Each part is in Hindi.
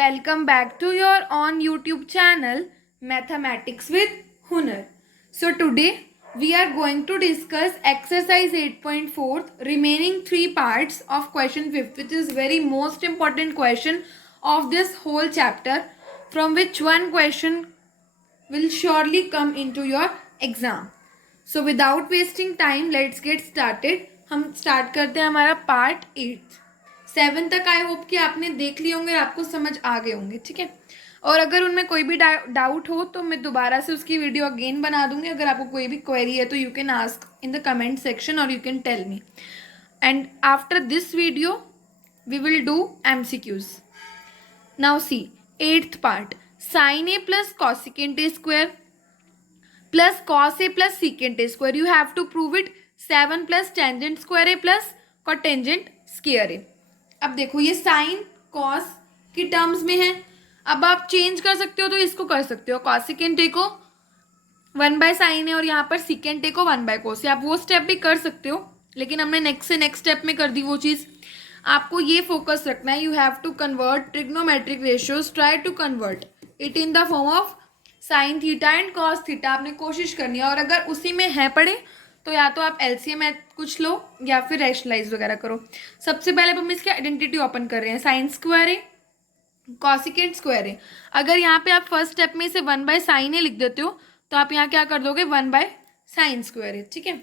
Welcome back to your on YouTube channel Mathematics with Hunar. So today we are going to discuss exercise 8.4 remaining 3 parts of question 5th, which is very most important question of this whole chapter, from which one question will surely come into your exam. So without wasting time, let's get started. हम स्टार्ट करते हैं हमारा पार्ट 8। 7 तक आई होप कि आपने देख लिए होंगे, आपको समझ आ गए होंगे, ठीक है। और अगर उनमें कोई भी डाउट हो तो मैं दोबारा से उसकी वीडियो अगेन बना दूंगी। अगर आपको कोई भी क्वेरी है तो you can ask in the comment section और you can tell me, and after this video we will do MCQs. Now see, 8th part, sin A plus cosecant A square plus cos A plus secant A square. You have to prove it. 7 plus tangent square A plus cotangent square A. अब देखो ये साइन कॉस की टर्म्स में है। अब आप चेंज कर सकते हो तो इसको कर सकते हो, कॉसिकेंट ए को 1 बाय साइन है और यहाँ पर सिकेंट ए को 1 बाय कोस है। आप वो स्टेप भी कर सकते हो, लेकिन हमने नेक्स्ट स्टेप में कर दी वो चीज़। आपको ये फोकस रखना है, you have to convert trigonometric ratios, try to convert it in the form of sine theta and cos theta. आपने कोशिश करनी है, और अगर उसी में है पड़े तो या तो आप LCM कुछ लो या फिर रैशनलाइज वगैरह करो। सबसे पहले हम इसकी आइडेंटिटी ओपन कर रहे हैं, साइन स्क्वायर ए कॉसिकेंट स्क्वायर ए। अगर यहाँ पे आप फर्स्ट स्टेप में इसे 1 बाय साइन ए लिख देते हो तो आप यहाँ क्या कर दोगे, 1 बाय साइन स्क्वायर ए, ठीक है।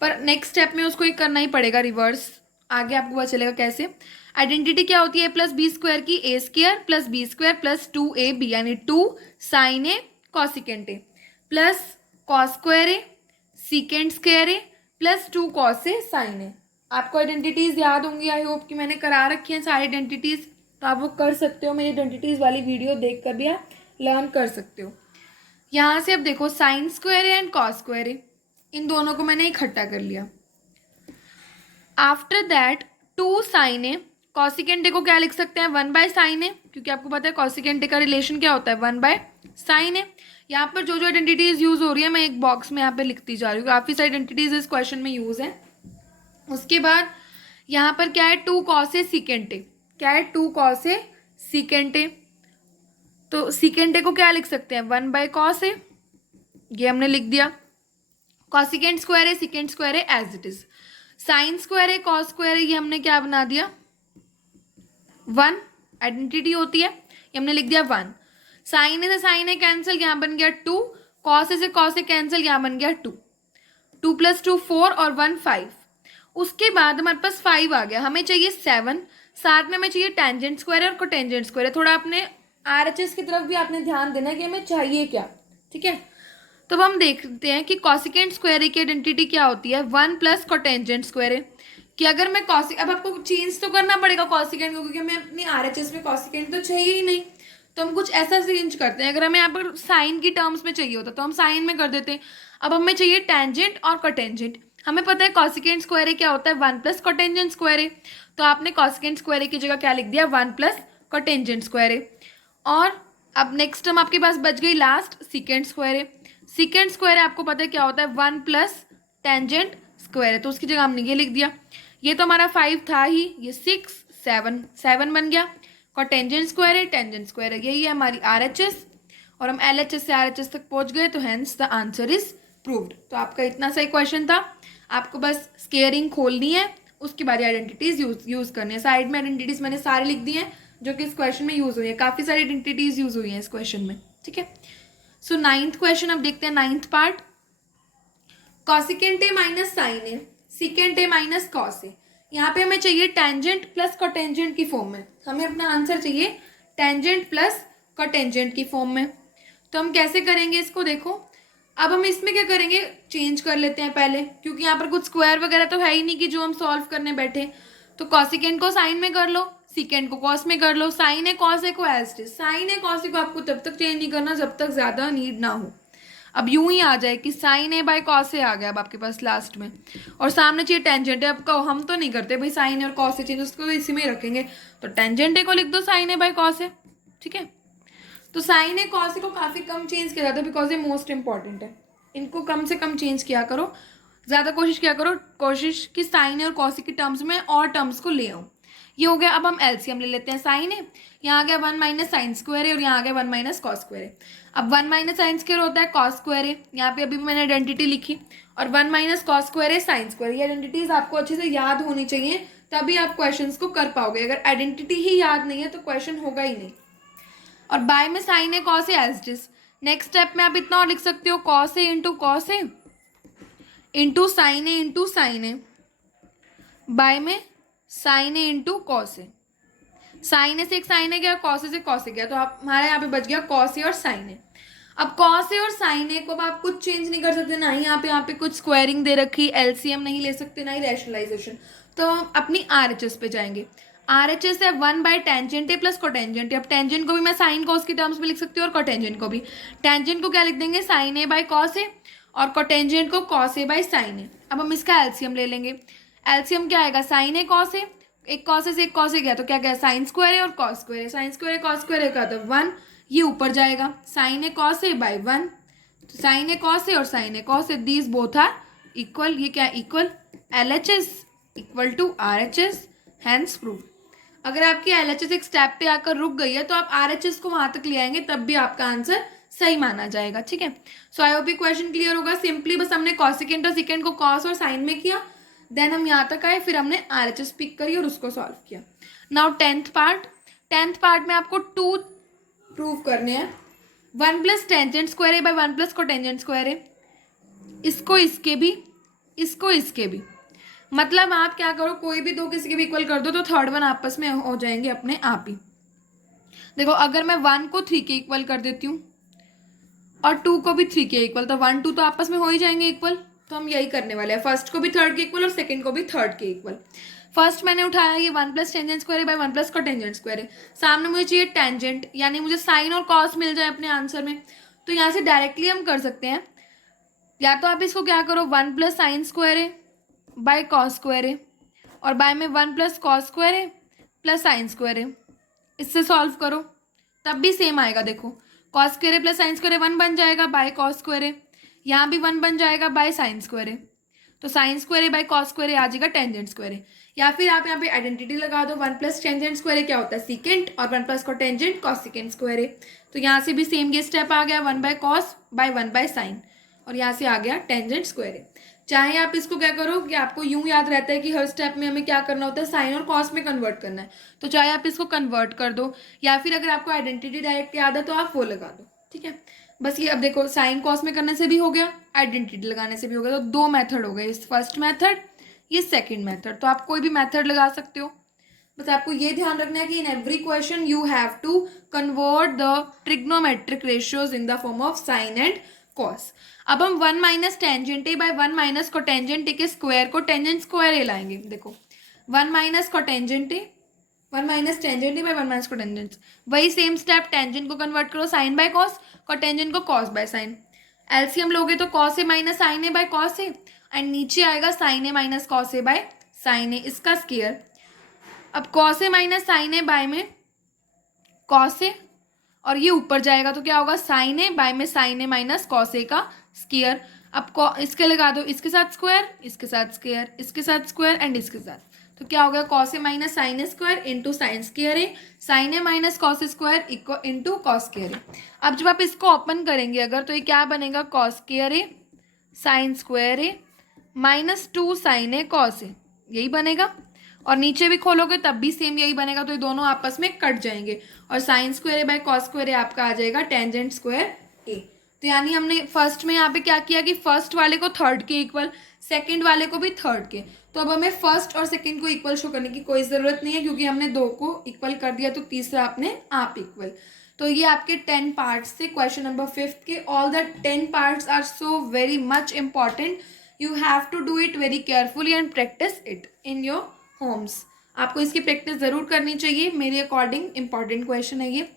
पर नेक्स्ट स्टेप में उसको एक करना ही पड़ेगा रिवर्स, आगे आपको पता चलेगा कैसे। आइडेंटिटी क्या होती है, प्लस बी स्क्वायर की A square plus B square plus 2ab, यानी 2 sine A cosecant A plus cos square A secant square A plus 2 cos A sine A. आपको आइडेंटिटीज याद होंगी, आई होप कि मैंने करा रखी हैं सारी आइडेंटिटीज, तो आप वो कर सकते हो। मेरी आइडेंटिटीज वाली वीडियो देख कर भी आप लर्न कर सकते हो। यहाँ से अब देखो sine square A and cos square A, इन दोनों को मैंने इकट्ठा कर लिया। After that 2 sine A, cosecant A को क्या लिख सकते हैं, 1 बाय साइन ए, क्योंकि आपको पता है कॉसिकेंट ए का रिलेशन क्या होता है, 1 बाय साइन ए। यहाँ पर जो जो आइडेंटिटीज यूज हो रही है मैं एक बॉक्स में यहाँ पे लिखती जा रही हूँ, काफ़ी सारी आइडेंटिटीज इस क्वेश्चन में यूज है। उसके बाद यहाँ पर क्या है, 2 कॉस ए सीकेंट ए, क्या है 2 कॉस ए सीकेंट ए। तो सीकेंट ए को क्या लिख सकते हैं, 1 बाय कॉस ए, ये हमने लिख दिया। Cosecant square A secant square A as it is. Sine square A cos square A, ये हमने क्या बना दिया, 1 आइडेंटिटी होती है, ये हमने लिख दिया 1। साइन ए से साइन ए कैंसिल, यहाँ बन गया 2, कॉस ए से कॉस ए कैंसिल, यहाँ बन गया 2, 2 + 2 4 और 1 5। उसके बाद हमारे पास 5 आ गया, हमें चाहिए 7, साथ में हमें चाहिए टेंजेंट स्क्वायर और कोटेंजेंट स्क्वायर। थोड़ा अपने RHS की तरफ भी आपने ध्यान देना है कि हमें चाहिए क्या, ठीक है। तो अब हम देखते हैं कि कॉसिकेंट स्क्वायर ए की आइडेंटिटी क्या होती है, 1 प्लस कोटेंजेंट स्क्वायर ए। कि अगर मैं अब आपको चेंज तो करना पड़ेगा कॉसिकेंट को, क्योंकि हमें अपनी RHS में कॉसिकेंट तो चाहिए ही नहीं, तो हम कुछ ऐसा चेंज करते हैं। अगर हमें यहाँ पर साइन की टर्म्स में चाहिए होता तो हम साइन में कर देते हैं। अब हमें चाहिए टेंजेंट और कोटेंजेंट। हमें पता है कॉसिकेंट स्क्वायर ए क्या होता है, 1 प्लस कोटेंजेंट स्क्वायर ए, तो आपने कॉसिकेंट स्क्वायर ए की जगह क्या लिख दिया, 1 प्लस कोटेंजेंट स्क्वायर ए। और अब नेक्स्ट टर्म आपके पास बच गई last, secant square A. Secant square आपको पता है क्या होता है, 1 प्लस टेंजेंट स्क्वायर है, तो उसकी जगह हमने ये लिख दिया। ये तो हमारा 5 था ही, ये 6 7 बन गया। कोटेंजेंट स्क्वायर है, टेंजेंट स्क्वायर है, यही है हमारी RHS, और हम LHS से RHS तक पहुंच गए, तो hence the answer is proved. तो आपका इतना सही क्वेश्चन था, आपको बस स्केयरिंग खोलनी है, उसके बाद आइडेंटिटीज यूज करनी है। साइड में आइडेंटिटीज मैंने सारे लिख दी हैं जो कि इस क्वेश्चन में यूज हुई है, काफी सारी आइडेंटिटीज यूज हुई है इस क्वेश्चन में, ठीक है। सो 9th क्वेश्चन अब देखते हैं, 9th part, cosecant A minus sine A secant A minus cos A. यहाँ पे हमें चाहिए टेंजेंट प्लस कोटेंजेंट की फॉर्म में, हमें अपना आंसर चाहिए टेंजेंट प्लस कोटेंजेंट की फॉर्म में। तो हम कैसे करेंगे इसको, देखो अब हम इसमें क्या करेंगे, चेंज कर लेते हैं पहले, क्योंकि यहाँ पर कुछ स्क्वायर वगैरह तो है ही नहीं कि जो हम सॉल्व करने बैठे। तो कॉसिकेंट को साइन में कर लो, सीकेंट को कॉस में कर लो, साइन ए कॉस ए को as it is. Sine A cos A को आपको तब तक चेंज नहीं करना जब तक ज्यादा नीड ना हो। अब यूं ही आ जाए कि साइन ए बाय कॉस ए आ गया अब आपके पास लास्ट में, और सामने चाहिए टेंजेंट है। अब कहो हम तो नहीं करते भाई साइन ए और कॉस ए चेंज, उसको तो इसी में ही रखेंगे, तो टेंजेंट ए को लिख दो साइन ए बाय कॉस ए, ठीक है। तो साइन ए कॉस ए को काफी कम चेंज किया जाता है, बिकॉज ये मोस्ट इंपॉर्टेंट है, इनको कम से कम चेंज किया करो, ज्यादा कोशिश किया करो, कोशिश कि साइन ए और कॉस ए की टर्म्स में और टर्म्स को ले आऊं। ये हो गया। अब हम एलसीएम ले लेते हैं। साइन है, यहाँ आ गया 1 माइनस साइन स्क्वायर है और यहाँ आ गया 1 माइनस कॉस स्क्वायर है। अब 1 माइनस साइन स्क्वायर होता है कॉस स्क्वायर है, यहाँ पे अभी भी मैंने आइडेंटिटी लिखी, और 1 माइनस कॉस स्क्वायर है साइन स्क्वायर। ये आइडेंटिटीज आपको अच्छे से याद होनी चाहिए, तभी आप क्वेश्चंस को कर पाओगे। अगर आइडेंटिटी ही याद नहीं है तो क्वेश्चन होगा ही नहीं। और बाय में साइन है कॉस है एज डिस। नेक्स्ट स्टेप में आप इतना और लिख सकते हो, कॉस है इंटू कॉस है इंटू साइन है इंटू साइन है, बाय में साइन है इंटू कॉस है। साइन से एक साइन है गया, कॉस से कॉस है गया, तो आप हमारे यहाँ पे बच गया कॉस है और साइन है। अब कॉस है और साइन है को अब आप कुछ चेंज नहीं कर सकते, ना ही यहाँ पे कुछ स्क्वायरिंग दे रखी, एलसीएम नहीं ले सकते, ना ही रैशनलाइजेशन। तो हम अपनी आरएचएस पे जाएंगे। आरएचएस है 1 बाय टेंजेंट ए प्लस कोटेंजेंट है। अब टेंजेंट को भी मैं साइन कॉस की टर्म्स में लिख सकती हूँ और कोटेंजेंट को भी। टेंजेंट को क्या लिख देंगे, sign A by cos A, और कोटेंजेंट को कॉस ए बाय साइन ए। अब हम इसका एलसीएम ले लेंगे। एलसीएम क्या आएगा, साइन ए कॉस ए, एक कॉस से एक कॉस गया तो क्या गया, साइन स्क्वायर है और कॉस स्क्वायर है। साइन स्क्वायर है कॉस स्क्वायर है का तो 1, ये ऊपर जाएगा। साइन है कॉस ए बाय 1, तो साइन है कॉस ए और साइन है cos A, these both are equal. ये क्या equal, LHS equal to RHS, hence prove. अगर आपकी एलएचएस एक स्टेप पे आकर रुक गई है तो आप आरएचएस को वहां तक ले आएंगे, तब भी आपका आंसर सही माना जाएगा। ठीक है, सो आई होप ये क्वेश्चन क्लियर होगा। सिंपली बस हमने कॉसिकेंट और सिकेंट को कॉस और साइन में किया, देन हम यहाँ तक आए, फिर हमने आरएचएस पिक करी और उसको सॉल्व किया। नाउ टेंथ पार्ट में आपको 2 प्रूव करने हैं। 1 प्लस टेंजेंट स्क्वायर है बाय 1 प्लस कोटेंजेंट स्क्वायर है, इसको इसके भी, इसको इसके भी। मतलब आप क्या करो, कोई भी दो किसी के भी इक्वल कर दो तो थर्ड वन आपस में हो जाएंगे अपने आप ही। देखो अगर मैं 1 को 3 के इक्वल कर देती हूँ और 2 को भी 3 के इक्वल, तो 1 2 तो आपस में हो ही जाएंगे इक्वल। तो हम यही करने वाले हैं, फर्स्ट को भी थर्ड के इक्वल और सेकंड को भी थर्ड के इक्वल। फर्स्ट मैंने उठाया ये 1 प्लस टेंजेंट स्क्वायर है बाय 1 प्लस कोटेंजेंट स्क्वायर है। सामने मुझे चाहिए टेंजेंट, यानी मुझे साइन और कॉस मिल जाए अपने आंसर में। तो यहाँ से डायरेक्टली हम कर सकते हैं, या तो आप इसको क्या करो, 1 प्लस साइन स्क्वायर है बाय कॉस स्क्वायर है, और बाय में 1 प्लस कॉस स्क्वायर है प्लस साइन स्क्वायर है, इससे सॉल्व करो तब भी सेम आएगा। देखो कॉस स्क्वायर है प्लस साइन स्क्वायर है 1 बन जाएगा बाय कॉस स्क्वायर है, यहाँ भी 1 बन जाएगा बाय साइन स्क्वायर है, तो साइन स्क्वायर है बाय कॉस स्क्वायर है आ जाएगा टेंजेंट स्क्वायर है। या फिर आप यहाँ पे आइडेंटिटी लगा दो, 1 प्लस टेंजेंट स्क्वायर है क्या होता है, सीकेंट, और 1 plus cotangent cos secant square है। तो यहाँ से भी सेम ये स्टेप आ गया, 1 by cos bye 1 by sine, और यहाँ से आ गया टेंजेंट स्क्वायर है। चाहे आप इसको क्या करो कि आपको यूं याद रहता है कि हर स्टेप में हमें क्या करना होता है, साइन और कॉस में कन्वर्ट करना है, तो चाहे आप इसको कन्वर्ट कर दो, या फिर अगर आपको आइडेंटिटी डायरेक्ट याद है तो आप वो लगा दो। ठीक है, बस ये अब देखो साइन कॉस में करने से भी हो गया, आइडेंटिटी लगाने से भी हो गया, तो 2 मेथड हो गए, इस फर्स्ट मेथड, ये सेकेंड मेथड। तो आप कोई भी मेथड लगा सकते हो, बस आपको ये ध्यान रखना है कि in every question you have to convert the trigonometric ratios in the form of sine and cos. अब हम 1 minus tangent A by 1 minus cotangent A के स्क्वायर को टेंजेंट स्क्वायर ए लाएंगे। देखो 1 minus cotangent A, 1 minus tangent A by 1 minus cotangent, वही सेम स्टेप, टेंजेंट को कन्वर्ट करो साइन बाय कॉस, कोटेंजेंट को कॉस बाय साइन। एलसीएम लोगे तो cos A minus sine A by cos A, and नीचे आएगा sine A minus cos A by sine A, इसका स्क्वायर। अब cos A minus sine A by में कॉस ए, और ये ऊपर जाएगा तो क्या होगा, साइन ए बाय में sine A minus cos A का स्क्वायर। अब इसके लगा दो, इसके साथ स्क्वायर, इसके साथ स्क्वायर, इसके साथ स्क्वायर एंड इसके साथ, तो क्या हो गया, cos A minus sine A square into sine square A, sine A minus cos square equal into cos square A. अब जब आप इसको ओपन करेंगे अगर, तो ये क्या बनेगा, cos square A sign square A minus 2 sine A cos ए, यही बनेगा। और नीचे भी खोलोगे तब भी सेम यही बनेगा, तो ये दोनों आपस में कट जाएंगे, और sine square A by cos square A आपका आ जाएगा टेंजेंट स्क्वायर ए। तो यानी हमने फर्स्ट में यहाँ पे क्या किया कि फर्स्ट वाले को थर्ड के इक्वल, सेकंड वाले को भी थर्ड के। तो अब हमें फर्स्ट और सेकंड को इक्वल शो करने की कोई ज़रूरत नहीं है, क्योंकि हमने 2 को इक्वल कर दिया, तो तीसरा अपने आप इक्वल। तो ये आपके 10 पार्ट्स थे क्वेश्चन नंबर 5 के। All the 10 parts are so very much important, you have to do it very carefully and practice it in your homes. आपको इसकी प्रैक्टिस ज़रूर करनी चाहिए, मेरे अकॉर्डिंग इंपॉर्टेंट क्वेश्चन है ये।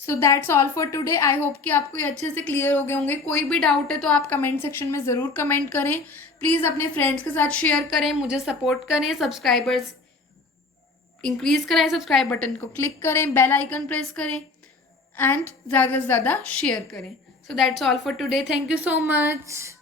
So that's all for today. I hope कि आपको ये अच्छे से क्लियर हो गए होंगे। कोई भी डाउट है तो आप कमेंट सेक्शन में ज़रूर कमेंट करें। प्लीज़ अपने फ्रेंड्स के साथ शेयर करें, मुझे सपोर्ट करें, सब्सक्राइबर्स इंक्रीज़ करें, सब्सक्राइब बटन को क्लिक करें, बेल आइकन प्रेस करें एंड ज़्यादा से ज़्यादा शेयर करें। So that's all for today. Thank you so much.